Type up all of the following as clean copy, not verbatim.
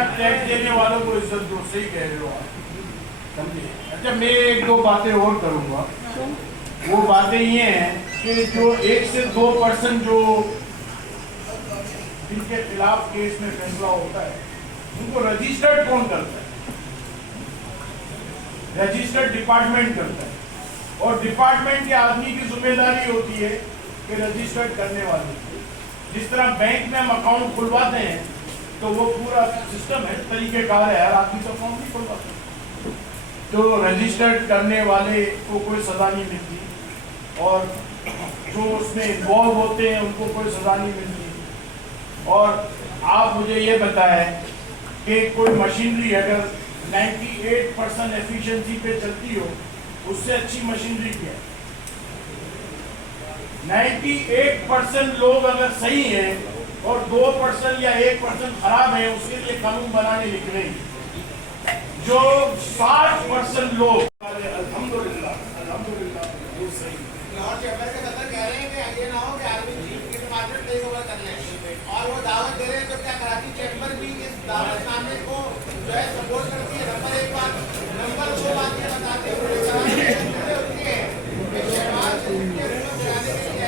आप टैक्स देने वालों को इज्जत दो, सही कह रहे हो आप, समझिए। अच्छा, मैं एक दो बातें और करूँगा। वो बातें ये हैं कि जो 1 से 2% जो जिनके खिलाफ केस में फैसला होता है उनको रजिस्टर्ड कौन करता है? रजिस्टर्ड डिपार्टमेंट करता है, और डिपार्टमेंट के आदमी की जिम्मेदारी होती है कि रजिस्टर्ड करने वाले, जिस तरह बैंक में हम अकाउंट खुलवाते हैं तो वो पूरा सिस्टम है, तरीकेकार है, हर आदमी तो अकाउंट नहीं खुलवाते, तो रजिस्टर्ड करने वाले को कोई सजा नहीं मिलती, और जो उसमें इन्वॉल्व होते हैं उनको कोई सजा नहीं मिलती। और आप मुझे ये बताएं कि कोई मशीनरी अगर 98% एफिशिएंसी पे चलती हो, उससे अच्छी मशीनरी क्या है? 98% लोग अगर सही हैं और 2% या 1% खराब है, उसके लिए कानून बनाने लिख रहे हैं। जो 60% लोग अल्हम्दुलिल्लाह वो सही। लाहौर चैम्बर के सदर कह रहे हैं कि ये ना हो कि आर्मी चीफ की मार्केट टेक ओवर कर लें, और वो दावत दे रहे हैं, तो क्या कराची चैम्बर भी इस दावतनामे को जो है सपोर्ट करती है? नंबर 1 बात। नंबर 2 बात ये बताते हुए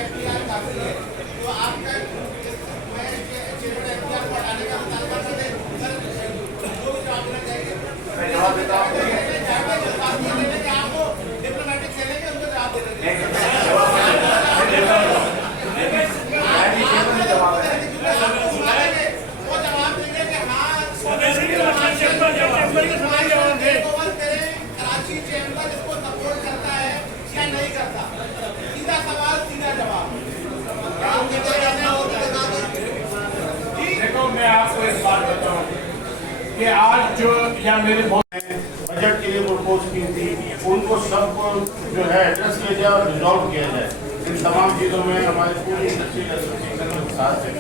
FDR काफी है, तो आपका मैं चैम्बर FDR को हटाने का मुतालबा कर दें सर, जो भी जवाब देना चाहिए आपको डिप्लोमेटिक से लेके उनको जवाब देना कराची चैम्बर इसको सपोर्ट करता है या नहीं करता? सीधा सवाल, सीधा जवाब। देखो, मैं आपको एक बात बताऊं कि आज जो या मेरे बजट के लिए प्रपोज की थी, उनको सबको जो है एड्रेस किया जाए और रिजॉल्व किया जाए। इन तमाम चीज़ों में हमारी पूरी इंडस्ट्रियल एसोसिएशन के साथ है।